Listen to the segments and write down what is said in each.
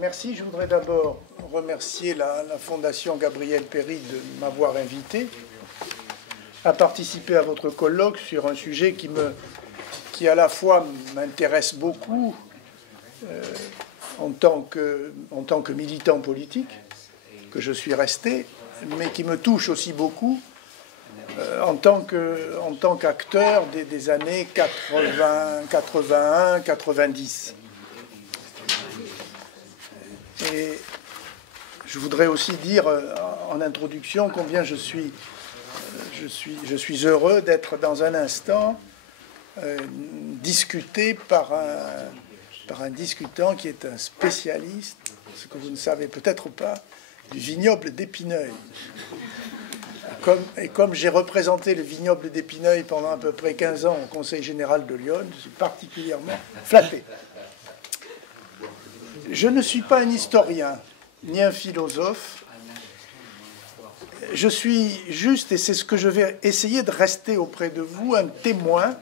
Merci. Je voudrais d'abord remercier la Fondation Gabriel Péri de m'avoir invité à participer à votre colloque sur un sujet qui à la fois m'intéresse beaucoup en tant que militant politique, que je suis resté, mais qui me touche aussi beaucoup en tant qu'acteur des années 80, 81, 90. Et je voudrais aussi dire en introduction combien je suis heureux d'être dans un instant discuté par un discutant qui est un spécialiste, ce que vous ne savez peut-être pas, du vignoble d'Épineuil. Et comme j'ai représenté le vignoble d'Épineuil pendant à peu près 15 ans au Conseil général de Lyon, je suis particulièrement flatté. Je ne suis pas un historien, ni un philosophe. Je suis juste, et c'est ce que je vais essayer de rester auprès de vous, un témoin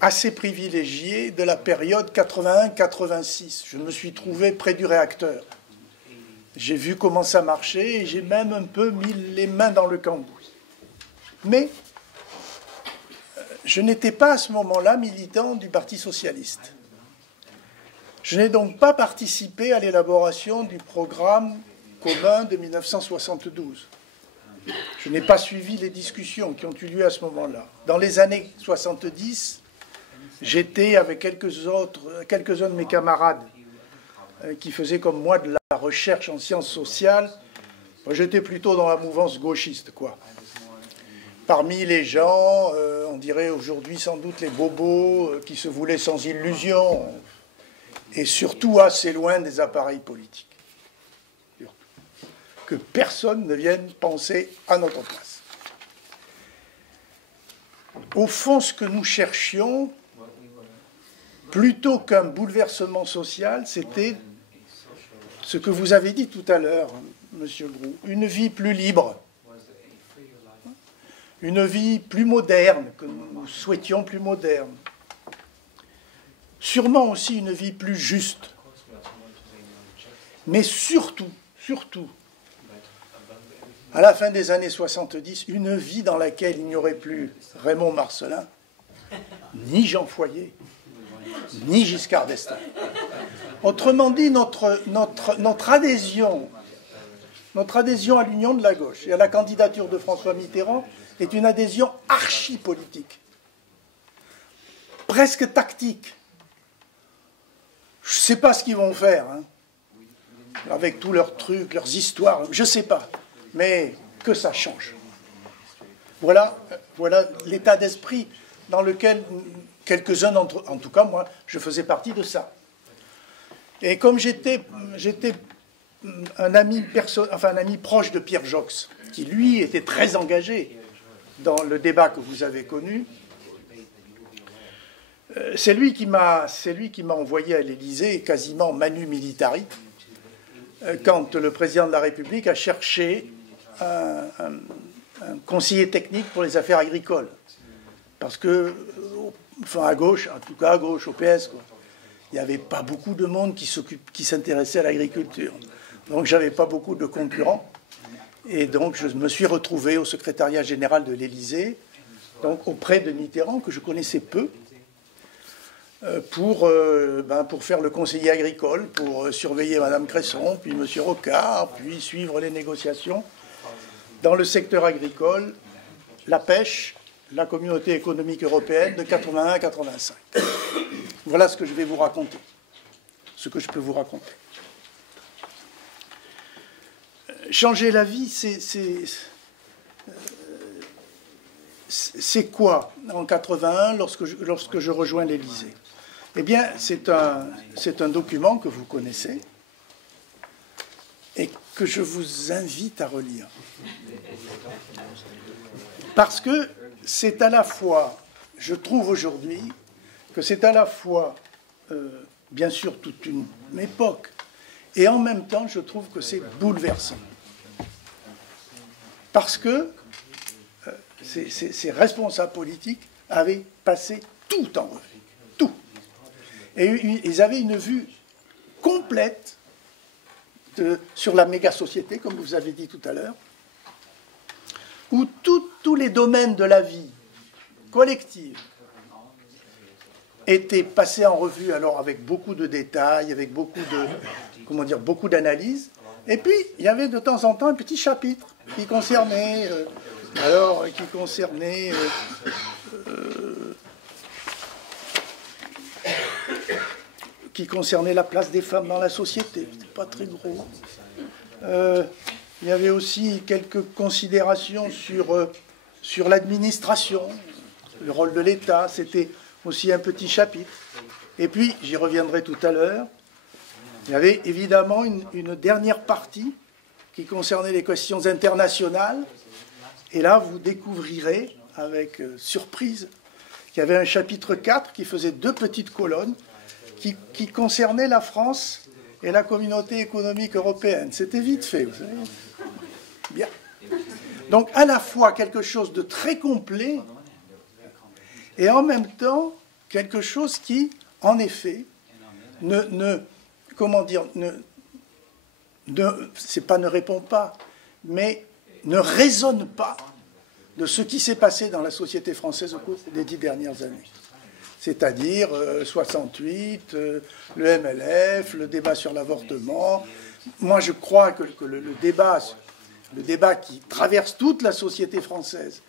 assez privilégié de la période 81-86. Je me suis trouvé près du réacteur. J'ai vu comment ça marchait et j'ai même un peu mis les mains dans le cambouis. Mais je n'étais pas à ce moment-là militant du Parti socialiste. Je n'ai donc pas participé à l'élaboration du programme commun de 1972. Je n'ai pas suivi les discussions qui ont eu lieu à ce moment-là. Dans les années 70, j'étais avec quelques-uns de mes camarades qui faisaient comme moi de la recherche en sciences sociales. J'étais plutôt dans la mouvance gauchiste, quoi. Parmi les gens, on dirait aujourd'hui sans doute les bobos qui se voulaient sans illusion, et surtout assez loin des appareils politiques. Que personne ne vienne penser à notre place. Au fond, ce que nous cherchions, plutôt qu'un bouleversement social, c'était ce que vous avez dit tout à l'heure, Monsieur Groux, une vie plus libre, une vie plus moderne, que nous souhaitions plus moderne. Sûrement aussi une vie plus juste. Mais surtout, à la fin des années 70, une vie dans laquelle il n'y aurait plus Raymond Marcellin, ni Jean Foyer, ni Giscard d'Estaing. Autrement dit, notre adhésion à l'union de la gauche et à la candidature de François Mitterrand est une adhésion archi-politique, presque tactique. Je ne sais pas ce qu'ils vont faire, hein, avec tous leurs trucs, leurs histoires, je ne sais pas, mais que ça change. Voilà l'état d'esprit dans lequel quelques-uns en tout cas moi, je faisais partie de ça. Et comme j'étais un ami proche de Pierre Joxe, qui lui était très engagé dans le débat que vous avez connu, c'est lui qui m'a envoyé à l'Élysée quasiment manu militari quand le président de la République a cherché un conseiller technique pour les affaires agricoles. Parce que, enfin à gauche, en tout cas à gauche, au PS, quoi, il n'y avait pas beaucoup de monde qui s'intéressait à l'agriculture. Donc j'avais pas beaucoup de concurrents. Et donc je me suis retrouvé au secrétariat général de l'Élysée, donc auprès de Mitterrand, que je connaissais peu, pour faire le conseiller agricole, pour surveiller Mme Cresson, puis M. Rocard, puis suivre les négociations dans le secteur agricole, la pêche, la communauté économique européenne de 81 à 85. Voilà ce que je vais vous raconter, ce que je peux vous raconter. Changer la vie, c'est quoi en 81 lorsque je rejoins l'Élysée? Eh bien, c'est un document que vous connaissez et que je vous invite à relire. Parce que c'est à la fois, je trouve aujourd'hui, que c'est à la fois, bien sûr, toute une époque, et en même temps, je trouve que c'est bouleversant. Parce que ces responsables politiques avaient passé tout en revue. Tout. Et ils avaient une vue complète sur la méga-société, comme vous avez dit tout à l'heure, où tous les domaines de la vie collective étaient passés en revue, alors avec beaucoup de détails, avec beaucoup d'analyses. Et puis, il y avait de temps en temps un petit chapitre qui concernait la place des femmes dans la société. C'était pas très gros. Il y avait aussi quelques considérations sur l'administration, le rôle de l'État. C'était aussi un petit chapitre. Et puis, j'y reviendrai tout à l'heure, il y avait évidemment une dernière partie qui concernait les questions internationales. Et là, vous découvrirez, avec surprise, qu'il y avait un chapitre 4 qui faisait 2 petites colonnes qui concernaient la France et la communauté économique européenne. C'était vite fait, vous savez. Bien. Donc, à la fois quelque chose de très complet et en même temps quelque chose qui, en effet, c'est pas ne répond pas, mais ne raisonne pas de ce qui s'est passé dans la société française au cours des 10 dernières années. C'est-à-dire 68, le MLF, le débat sur l'avortement. Moi, je crois que le débat qui traverse toute la société française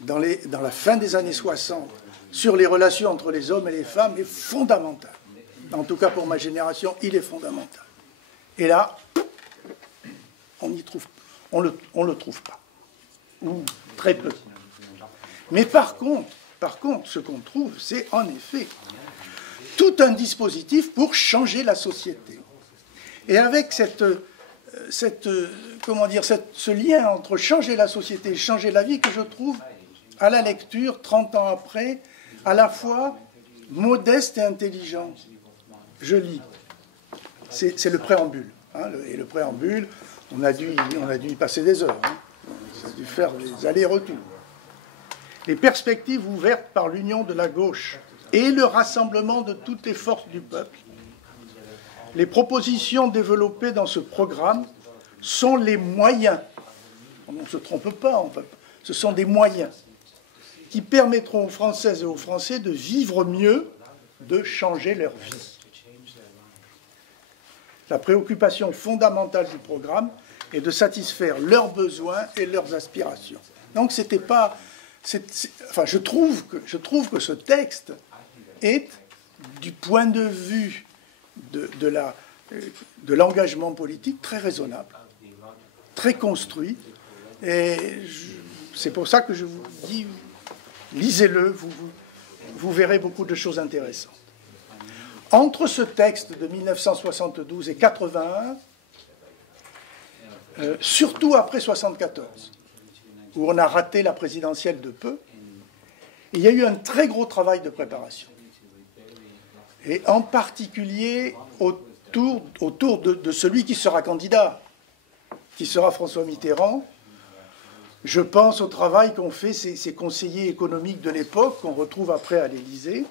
dans la fin des années 60 sur les relations entre les hommes et les femmes est fondamental. En tout cas, pour ma génération, il est fondamental. Et là, on le trouve pas. Ou très peu. Mais par contre, ce qu'on trouve, c'est en effet tout un dispositif pour changer la société. Et avec ce lien entre changer la société et changer la vie que je trouve, à la lecture, 30 ans après, à la fois modeste et intelligent. Je lis. C'est le préambule. Hein, et le préambule, on a dû y passer des heures. Hein. Ça a dû faire des allers-retours. Les perspectives ouvertes par l'union de la gauche et le rassemblement de toutes les forces du peuple. Les propositions développées dans ce programme sont les moyens. On ne se trompe pas, en fait. Ce sont des moyens qui permettront aux Françaises et aux Français de vivre mieux, de changer leur vie. La préoccupation fondamentale du programme est de satisfaire leurs besoins et leurs aspirations. Donc, c'était pas... je trouve que ce texte est, du point de vue de l'engagement politique, très raisonnable, très construit. Et c'est pour ça que je vous dis, lisez-le, vous verrez beaucoup de choses intéressantes. Entre ce texte de 1972 et 81, surtout après 1974, où on a raté la présidentielle de peu, il y a eu un très gros travail de préparation. Et en particulier autour de celui qui sera candidat, qui sera François Mitterrand. Je pense au travail qu'ont fait ces conseillers économiques de l'époque, qu'on retrouve après à l'Élysée.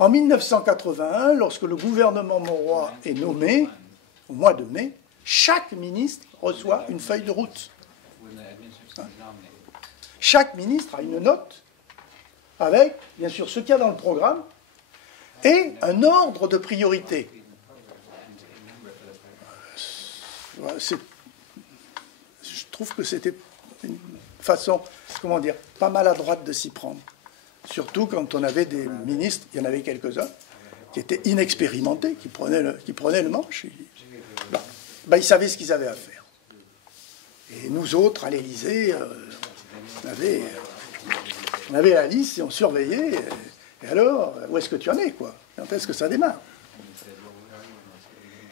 En 1981, lorsque le gouvernement Monroy est nommé, au mois de mai, chaque ministre reçoit une feuille de route. Chaque ministre a une note avec, bien sûr, ce qu'il y a dans le programme et un ordre de priorité. Je trouve que c'était une façon, pas maladroite de s'y prendre. Surtout quand on avait des ministres, il y en avait quelques-uns, qui étaient inexpérimentés, qui prenaient le manche. Ils savaient ce qu'ils avaient à faire. Et nous autres, à l'Élysée, on avait la liste et on surveillait. Et alors, où est-ce que tu en es, quoi? Quand est-ce que ça démarre?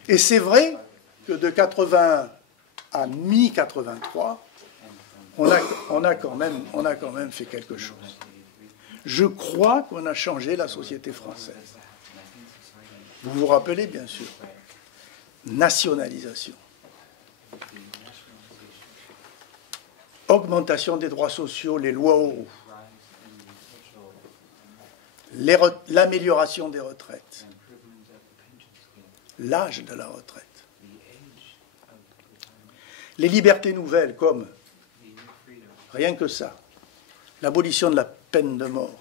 Et c'est vrai que de 81 à mi-83, on a quand même fait quelque chose. Je crois qu'on a changé la société française. Vous vous rappelez, bien sûr, nationalisation, augmentation des droits sociaux, les lois Auroux, l'amélioration des retraites, l'âge de la retraite. Les libertés nouvelles comme, rien que ça, l'abolition de la peine de mort,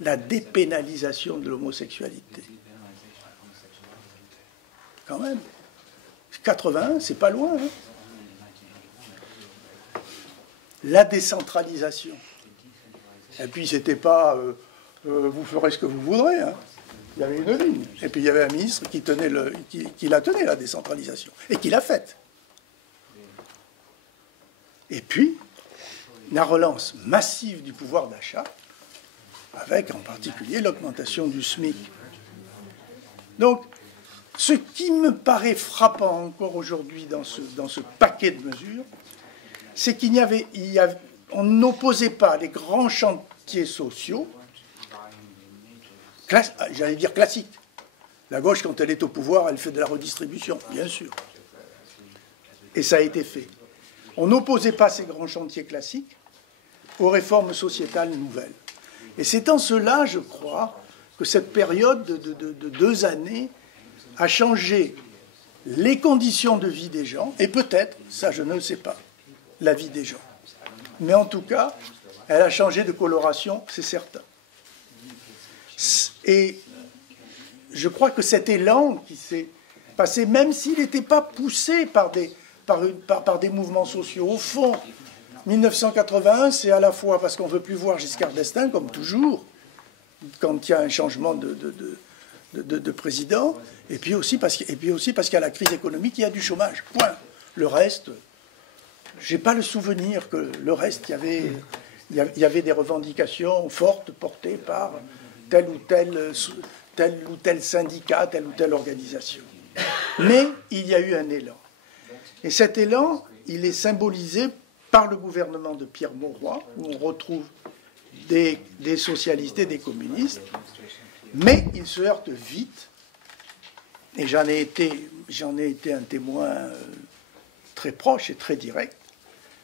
la dépénalisation de l'homosexualité. Quand même, 81, c'est pas loin. Hein. La décentralisation. Et puis, c'était pas vous ferez ce que vous voudrez. Hein. Il y avait une ligne. Et puis, il y avait un ministre qui la tenait, la décentralisation, et qui l'a faite. Et puis, la relance massive du pouvoir d'achat, avec en particulier l'augmentation du SMIC. Donc, ce qui me paraît frappant encore aujourd'hui dans ce paquet de mesures, c'est on n'opposait pas les grands chantiers sociaux, j'allais dire classiques. La gauche, quand elle est au pouvoir, elle fait de la redistribution, bien sûr. Et ça a été fait. On n'opposait pas ces grands chantiers classiques aux réformes sociétales nouvelles. Et c'est en cela, je crois, que cette période de 2 années a changé les conditions de vie des gens, et peut-être, ça je ne le sais pas, la vie des gens. Mais en tout cas, elle a changé de coloration, c'est certain. Et je crois que cet élan qui s'est passé, même s'il n'était pas poussé par des mouvements sociaux, au fond, 1981, c'est à la fois parce qu'on ne veut plus voir Giscard d'Estaing, comme toujours, quand il y a un changement de président, et puis aussi parce qu'il y a la crise économique, il y a du chômage. Point. Le reste, je n'ai pas le souvenir que le reste, il y avait des revendications fortes portées par tel ou tel syndicat, telle ou telle organisation. Mais il y a eu un élan. Et cet élan, il est symbolisé par le gouvernement de Pierre Mauroy, où on retrouve des socialistes et des communistes, mais il se heurte vite, et j'en ai été un témoin très proche et très direct,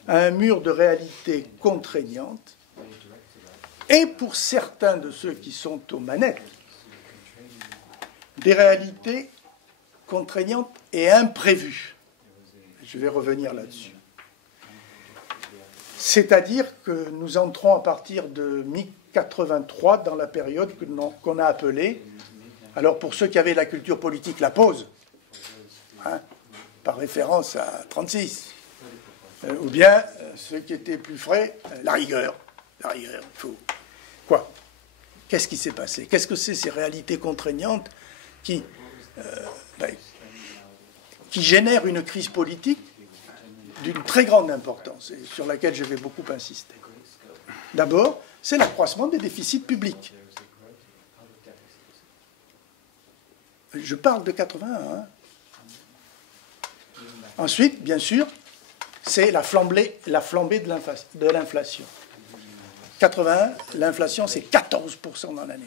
à un mur de réalité contraignante, et pour certains de ceux qui sont aux manettes, des réalités contraignantes et imprévues. Je vais revenir là-dessus. C'est-à-dire que nous entrons à partir de mi-83 dans la période qu'on a appelée, alors pour ceux qui avaient la culture politique, la pause, hein, par référence à 1936, ou bien ceux qui étaient plus frais, la rigueur. La rigueur, il faut... Quoi? Qu'est-ce qui s'est passé? Qu'est-ce que c'est ces réalités contraignantes qui génèrent une crise politique d'une très grande importance, et sur laquelle je vais beaucoup insister. D'abord, c'est l'accroissement des déficits publics. Je parle de 81. Hein. Ensuite, bien sûr, c'est la flambée de l'inflation. 81, l'inflation, c'est 14% dans l'année.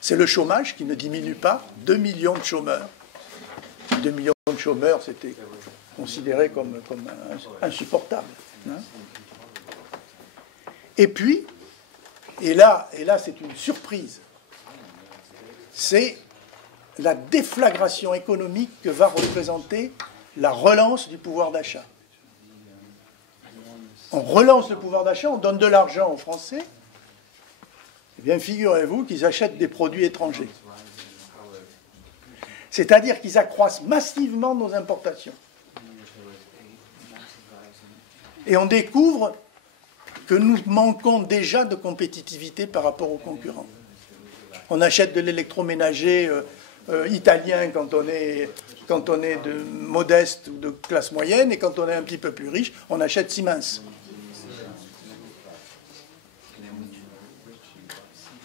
C'est le chômage qui ne diminue pas, 2 millions de chômeurs. 2 millions de chômeurs, c'était considéré comme insupportable. Hein. Et puis, et là c'est une surprise, c'est la déflagration économique que va représenter la relance du pouvoir d'achat. On relance le pouvoir d'achat, on donne de l'argent aux Français. Eh bien, figurez-vous qu'ils achètent des produits étrangers. C'est-à-dire qu'ils accroissent massivement nos importations. Et on découvre que nous manquons déjà de compétitivité par rapport aux concurrents. On achète de l'électroménager italien quand on est modeste ou de classe moyenne, et quand on est un petit peu plus riche, on achète Siemens.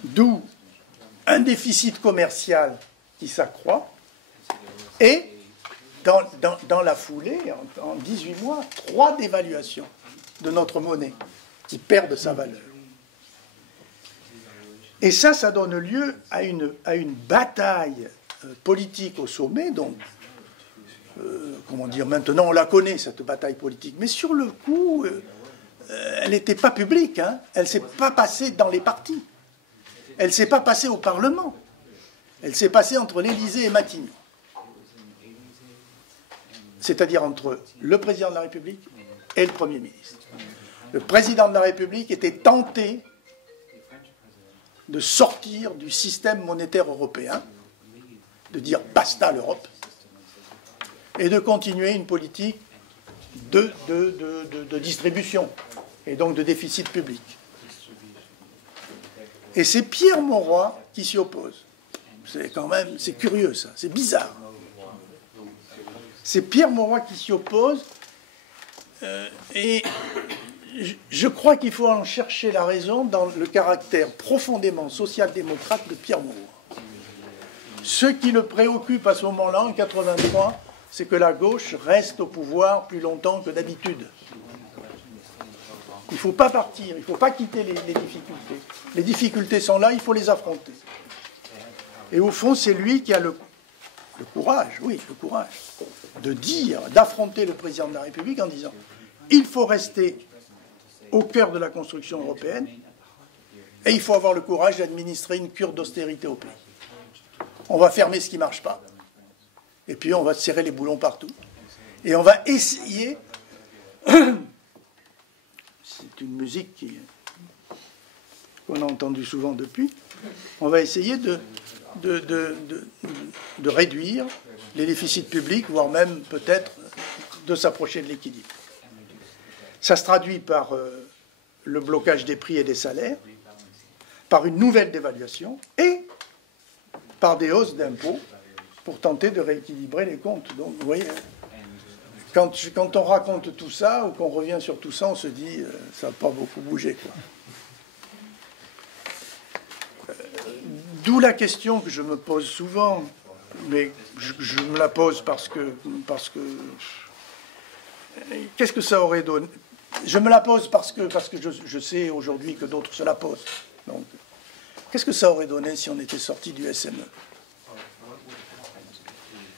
D'où un déficit commercial qui s'accroît, et dans la foulée, en 18 mois, 3 dévaluations de notre monnaie qui perdent sa valeur. Et ça donne lieu à une bataille politique au sommet, donc, maintenant on la connaît, cette bataille politique, mais sur le coup, elle n'était pas publique, hein, elle ne s'est pas passée dans les partis, elle ne s'est pas passée au Parlement, Elle s'est passée entre l'Élysée et Matignon. C'est-à-dire entre le président de la République et le Premier ministre. Le président de la République était tenté de sortir du système monétaire européen, de dire basta l'Europe, et de continuer une politique de distribution, et donc de déficit public. Et c'est Pierre Mauroy qui s'y oppose. C'est curieux ça, c'est bizarre. C'est Pierre Mauroy qui s'y oppose, et je crois qu'il faut en chercher la raison dans le caractère profondément social-démocrate de Pierre Mauroy. Ce qui le préoccupe à ce moment-là, en 1983, c'est que la gauche reste au pouvoir plus longtemps que d'habitude. Il ne faut pas partir, il ne faut pas quitter les difficultés. Les difficultés sont là, il faut les affronter. Et au fond, c'est lui qui a le courage, oui, le courage, de dire, d'affronter le président de la République en disant il faut rester au cœur de la construction européenne et il faut avoir le courage d'administrer une cure d'austérité au pays. On va fermer ce qui ne marche pas. Et puis on va serrer les boulons partout. Et on va essayer... C'est une musique qu'on a entendue souvent depuis. On va essayer de réduire les déficits publics, voire même peut-être de s'approcher de l'équilibre. Ça se traduit par le blocage des prix et des salaires, par une nouvelle dévaluation et par des hausses d'impôts pour tenter de rééquilibrer les comptes. Donc, vous voyez, quand on raconte tout ça, ou qu'on revient sur tout ça, on se dit ça n'a pas beaucoup bougé, quoi. D'où la question que je me pose souvent, mais je me la pose parce que qu'est-ce que ça aurait donné? Je me la pose parce que je sais aujourd'hui que d'autres se la posent. Donc, qu'est-ce que ça aurait donné si on était sorti du SME?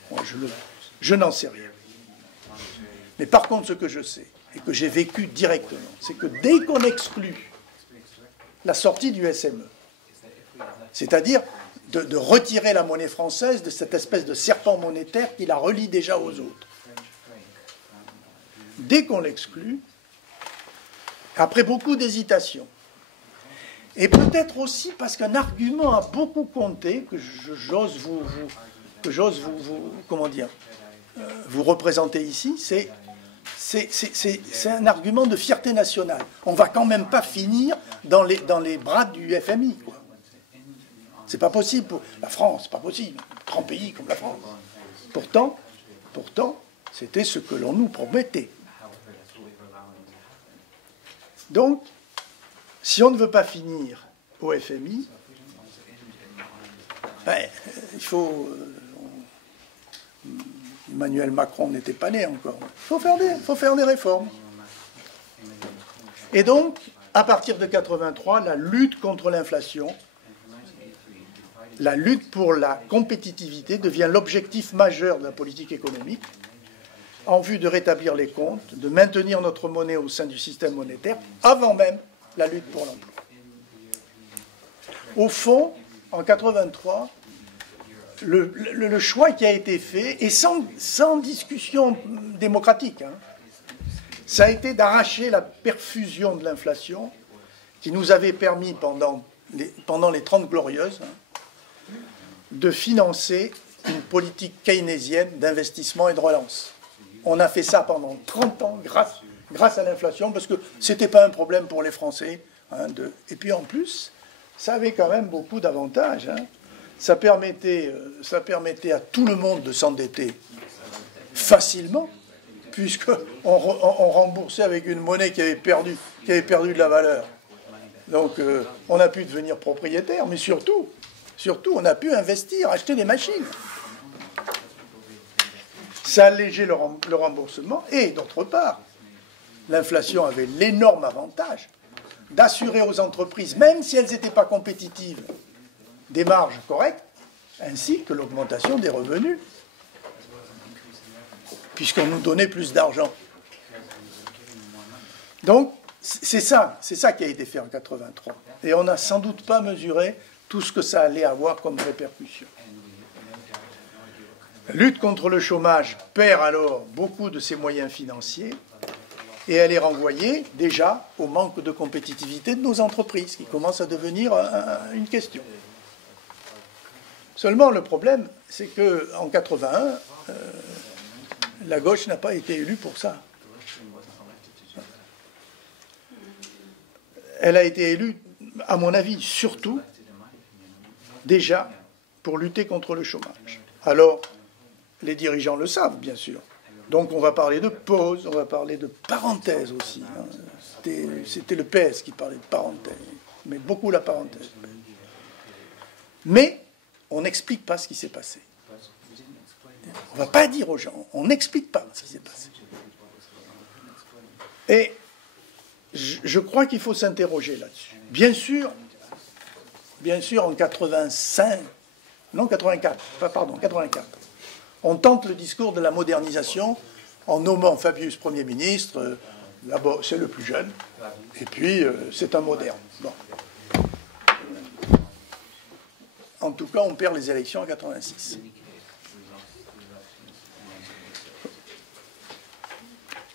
Moi, je n'en sais rien. Mais par contre, ce que je sais, et que j'ai vécu directement, c'est que dès qu'on exclut la sortie du SME, c'est-à-dire de retirer la monnaie française de cette espèce de serpent monétaire qui la relie déjà aux autres, dès qu'on l'exclut, après beaucoup d'hésitation, et peut-être aussi parce qu'un argument a beaucoup compté, que j'ose vous représenter ici, c'est un argument de fierté nationale. On ne va quand même pas finir dans les bras du FMI, quoi. C'est pas possible pour la France, c'est pas possible. Un grand pays comme la France. Pourtant, c'était ce que l'on nous promettait. Donc, si on ne veut pas finir au FMI, il faut... Emmanuel Macron n'était pas né encore. Il faut faire des réformes. Et donc, à partir de 1983, la lutte contre l'inflation, la lutte pour la compétitivité devient l'objectif majeur de la politique économique en vue de rétablir les comptes, de maintenir notre monnaie au sein du système monétaire, avant même la lutte pour l'emploi. Au fond, en 1983, le choix qui a été fait, et sans discussion démocratique, ça a été d'arracher la perfusion de l'inflation qui nous avait permis, pendant les 30 Glorieuses, de financer une politique keynésienne d'investissement et de relance. On a fait ça pendant 30 ans grâce à l'inflation, parce que ce n'était pas un problème pour les Français. Et puis en plus, ça avait quand même beaucoup d'avantages. Ça permettait à tout le monde de s'endetter facilement, puisqu'on remboursait avec une monnaie qui avait perdu de la valeur. Donc on a pu devenir propriétaire, mais surtout, on a pu investir, acheter des machines. Ça allégeait le remboursement. Et d'autre part, l'inflation avait l'énorme avantage d'assurer aux entreprises, même si elles n'étaient pas compétitives, des marges correctes, ainsi que l'augmentation des revenus, puisqu'on nous donnait plus d'argent. Donc, c'est ça qui a été fait en 1983. Et on n'a sans doute pas mesuré tout ce que ça allait avoir comme répercussion. La lutte contre le chômage perd alors beaucoup de ses moyens financiers et elle est renvoyée déjà au manque de compétitivité de nos entreprises, qui commence à devenir une question. Seulement, le problème, c'est qu'en 1981, la gauche n'a pas été élue pour ça. Elle a été élue, à mon avis, surtout, déjà, pour lutter contre le chômage. Alors, les dirigeants le savent, bien sûr. Donc, on va parler de pause, on va parler de parenthèse aussi. C'était le PS qui parlait de parenthèse, mais beaucoup la parenthèse. Mais on n'explique pas ce qui s'est passé. On ne va pas dire aux gens, on n'explique pas ce qui s'est passé. Et je crois qu'il faut s'interroger là-dessus. Bien sûr, en 84, on tente le discours de la modernisation en nommant Fabius Premier ministre. D'abord, c'est le plus jeune, et puis c'est un moderne. Bon. En tout cas, on perd les élections en 86.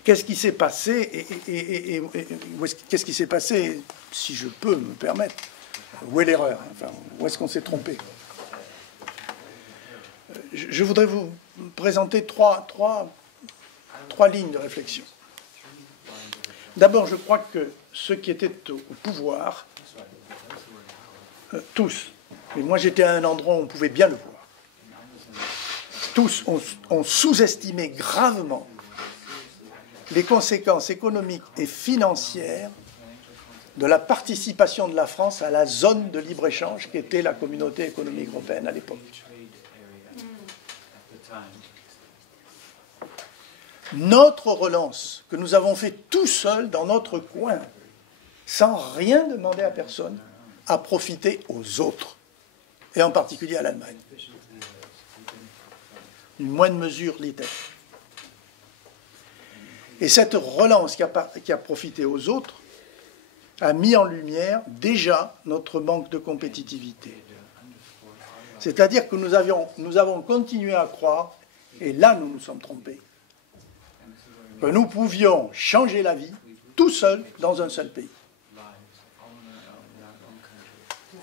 Qu'est-ce qui s'est passé qu'est-ce qui s'est passé, si je peux me permettre? Où est l'erreur? Enfin, où est-ce qu'on s'est trompé? Je voudrais vous présenter trois lignes de réflexion. D'abord, je crois que ceux qui étaient au pouvoir, tous, et moi j'étais à un endroit où on pouvait bien le voir, tous ont sous-estimé gravement les conséquences économiques et financières de la participation de la France à la zone de libre-échange qui était la communauté économique européenne à l'époque. Notre relance, que nous avons fait tout seuls dans notre coin, sans rien demander à personne, a profité aux autres, et en particulier à l'Allemagne. Une moindre mesure l'était. Et cette relance qui a profité aux autres a mis en lumière déjà notre manque de compétitivité. C'est-à-dire que nous avons continué à croire, et là nous nous sommes trompés, que nous pouvions changer la vie tout seuls dans un seul pays.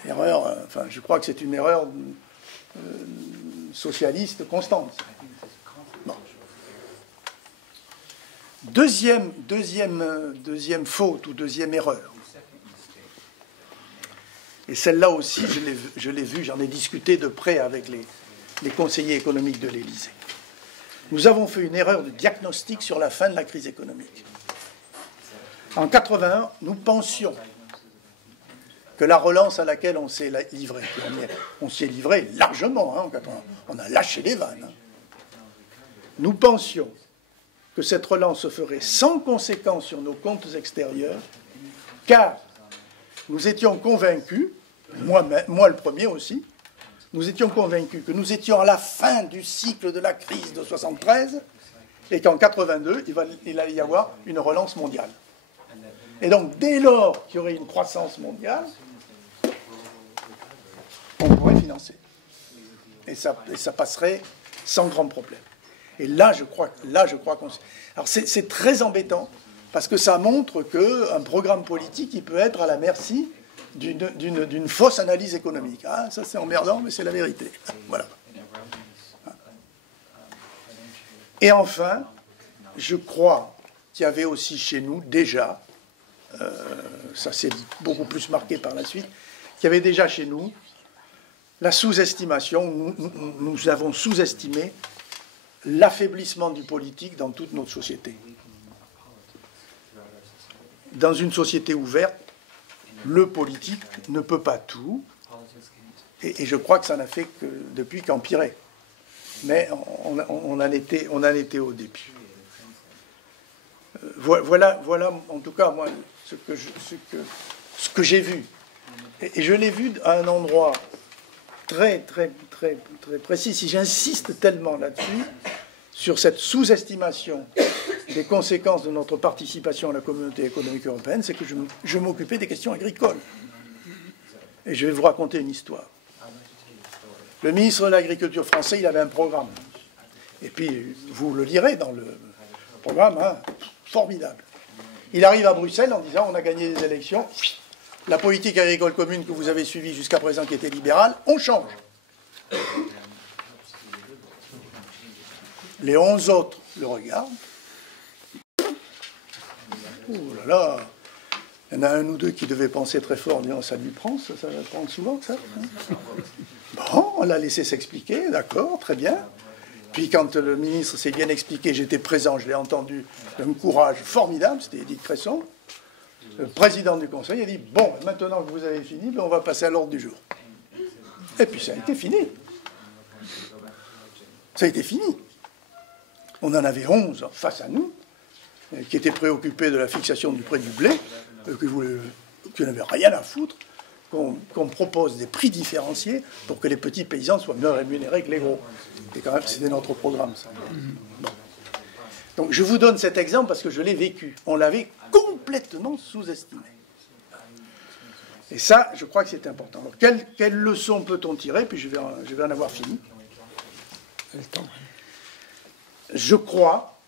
Erreur, enfin je crois que c'est une erreur socialiste constante. Bon. Deuxième faute ou deuxième erreur. Et celle-là aussi, je l'ai vue, j'en ai discuté de près avec les conseillers économiques de l'Élysée. Nous avons fait une erreur de diagnostic sur la fin de la crise économique. En 1981, nous pensions que la relance à laquelle on s'est livré, on s'est livré largement, en 1981, on a lâché les vannes. Nous pensions que cette relance se ferait sans conséquence sur nos comptes extérieurs, car nous étions convaincus, moi le premier aussi, nous étions convaincus que nous étions à la fin du cycle de la crise de 1973 et qu'en 1982, il allait y avoir une relance mondiale. Et donc, dès lors qu'il y aurait une croissance mondiale, on pourrait financer. Et ça passerait sans grand problème. Et là, je crois qu'on... Alors, c'est très embêtant, parce que ça montre qu'un programme politique, il peut être à la merci d'une fausse analyse économique. Ah, ça c'est emmerdant, mais c'est la vérité. Voilà. Et enfin, je crois qu'il y avait aussi chez nous déjà, ça s'est beaucoup plus marqué par la suite, qu'il y avait déjà chez nous la sous-estimation, nous avons sous-estimé l'affaiblissement du politique dans toute notre société. Dans une société ouverte, le politique ne peut pas tout, et je crois que ça n'a fait que depuis qu'empirer. Mais on en était au début. Voilà, en tout cas, moi, ce que j'ai vu. Et je l'ai vu à un endroit très précis. Si j'insiste tellement là-dessus, sur cette sous-estimation des conséquences de notre participation à la communauté économique européenne, c'est que je m'occupais des questions agricoles. Et je vais vous raconter une histoire. Le ministre de l'Agriculture français, il avait un programme. Et puis, vous le lirez dans le programme, hein, formidable. Il arrive à Bruxelles en disant, on a gagné les élections, la politique agricole commune que vous avez suivie jusqu'à présent, qui était libérale, on change. Les 11 autres le regardent. Oh là là, il y en a un ou deux qui devaient penser très fort en disant, ça lui prend, ça va prendre souvent, ça. Bon, on l'a laissé s'expliquer, d'accord, très bien. Puis quand le ministre s'est bien expliqué, j'étais présent, je l'ai entendu d'un courage formidable, c'était Édith Cresson, le président du Conseil, a dit, bon, maintenant que vous avez fini, ben on va passer à l'ordre du jour. Et puis ça a été fini. Ça a été fini. On en avait 11 face à nous, qui étaient préoccupés de la fixation du prix du blé, qui n'avaient rien à foutre, qu'on propose des prix différenciés pour que les petits paysans soient mieux rémunérés que les gros. Et quand même, c'était notre programme, ça. Bon. Donc je vous donne cet exemple parce que je l'ai vécu. On l'avait complètement sous-estimé. Et ça, je crois que c'est important. Alors, quelle leçon peut-on tirer? Puis je vais en avoir fini. Je crois,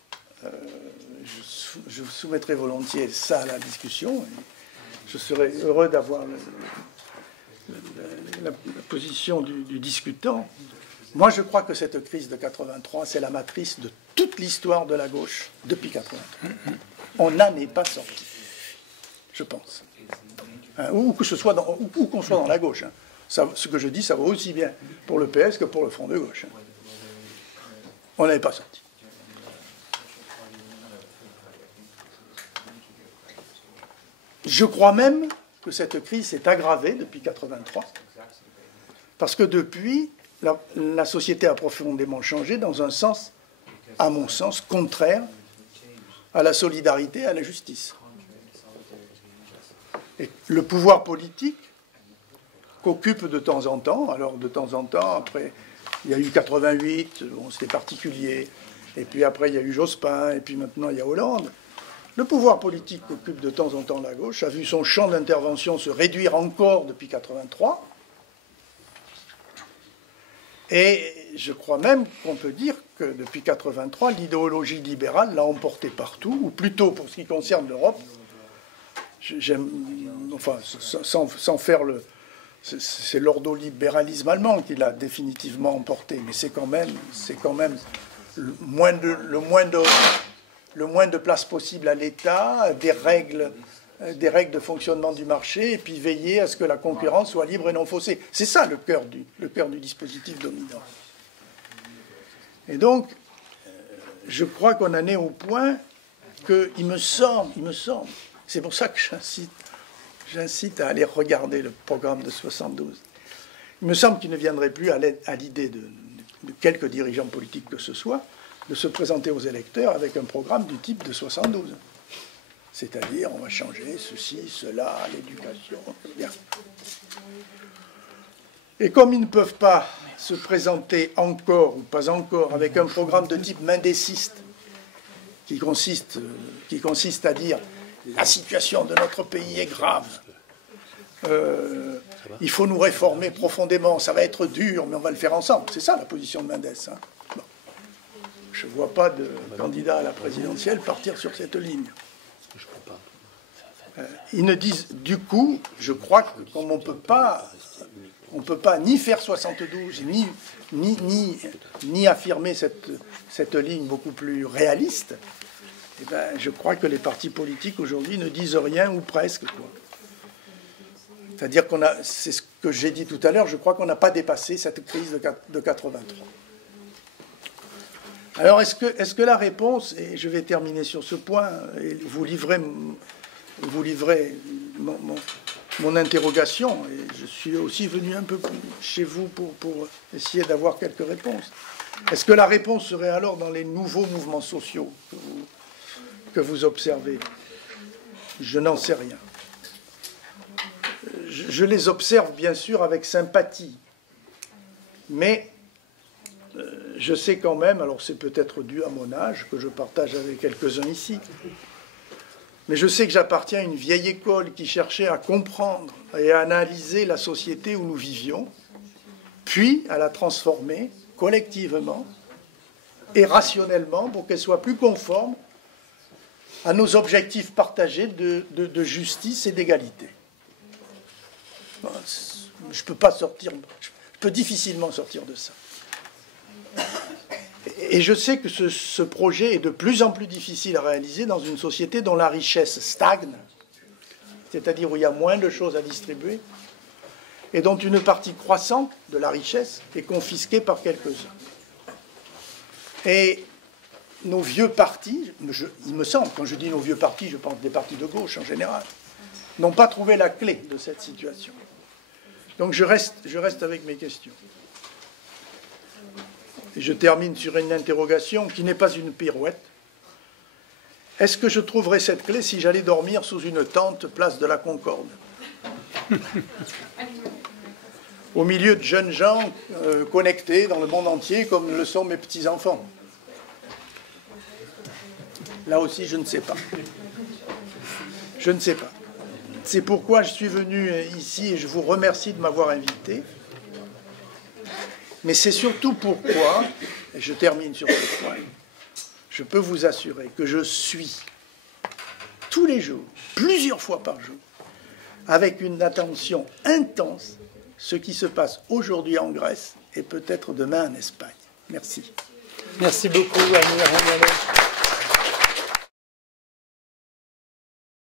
je soumettrai volontiers ça à la discussion. Je serais heureux d'avoir la position du discutant. Moi, je crois que cette crise de 83, c'est la matrice de toute l'histoire de la gauche depuis 83. On n'en est pas sorti, je pense. Hein, où qu'on soit dans la gauche. Hein. Ça, ce que je dis, ça vaut aussi bien pour le PS que pour le Front de gauche. Hein. On n'en est pas sorti. Je crois même que cette crise s'est aggravée depuis 83, parce que depuis, la société a profondément changé dans un sens, à mon sens, contraire à la solidarité et à la justice. Et le pouvoir politique qu'occupe de temps en temps, alors de temps en temps, après, il y a eu 88, bon, c'était particulier, et puis après il y a eu Jospin, et puis maintenant il y a Hollande. Le pouvoir politique qu'occupe de temps en temps la gauche a vu son champ d'intervention se réduire encore depuis 83. Et je crois même qu'on peut dire que depuis 83, l'idéologie libérale l'a emporté partout, ou plutôt pour ce qui concerne l'Europe, enfin, sans faire le... C'est l'ordolibéralisme allemand qui l'a définitivement emporté, mais c'est quand même le moins de place possible à l'État, des règles de fonctionnement du marché, et puis veiller à ce que la concurrence soit libre et non faussée. C'est ça le cœur du dispositif dominant. Et donc, je crois qu'on en est au point que, il me semble, c'est pour ça que j'incite à aller regarder le programme de 72. Il me semble qu'il ne viendrait plus à l'idée de quelques dirigeants politiques que ce soit, de se présenter aux électeurs avec un programme du type de 72. C'est-à-dire, on va changer ceci, cela, l'éducation. Bien. Et comme ils ne peuvent pas se présenter encore, ou pas encore, avec un programme de type mendésiste, qui consiste à dire la situation de notre pays est grave, il faut nous réformer profondément, ça va être dur, mais on va le faire ensemble. C'est ça la position de Mendes. Hein. Bon. Je ne vois pas de candidat à la présidentielle partir sur cette ligne. Ils ne disent, du coup, je crois que comme on ne peut pas ni faire 72, ni affirmer cette ligne beaucoup plus réaliste, eh ben, je crois que les partis politiques aujourd'hui ne disent rien ou presque, quoi. C'est-à-dire c'est ce que j'ai dit tout à l'heure, je crois qu'on n'a pas dépassé cette crise de 83. Alors, est-ce que la réponse, et je vais terminer sur ce point, et vous livrez mon interrogation, et je suis aussi venu un peu chez vous pour essayer d'avoir quelques réponses. Est-ce que la réponse serait alors dans les nouveaux mouvements sociaux que vous observez? Je n'en sais rien. Je les observe bien sûr avec sympathie, mais je sais quand même, alors c'est peut-être dû à mon âge, que je partage avec quelques-uns ici, Mais je sais que j'appartiens à une vieille école qui cherchait à comprendre et à analyser la société où nous vivions, puis à la transformer collectivement et rationnellement pour qu'elle soit plus conforme à nos objectifs partagés de justice et d'égalité. Je peux difficilement sortir de ça. Et je sais que ce projet est de plus en plus difficile à réaliser dans une société dont la richesse stagne, c'est-à-dire où il y a moins de choses à distribuer, et dont une partie croissante de la richesse est confisquée par quelques-uns. Et nos vieux partis, il me semble, quand je dis nos vieux partis, je pense des partis de gauche en général, n'ont pas trouvé la clé de cette situation. Donc je reste avec mes questions. Et je termine sur une interrogation qui n'est pas une pirouette. Est-ce que je trouverais cette clé si j'allais dormir sous une tente place de la Concorde, au milieu de jeunes gens connectés dans le monde entier comme le sont mes petits-enfants? Là aussi, je ne sais pas. Je ne sais pas. C'est pourquoi je suis venu ici et je vous remercie de m'avoir invité. Mais c'est surtout pourquoi, et je termine sur ce point, je peux vous assurer que je suis tous les jours, plusieurs fois par jour, avec une attention intense, ce qui se passe aujourd'hui en Grèce et peut-être demain en Espagne. Merci. Merci beaucoup, Amir Hamdallah.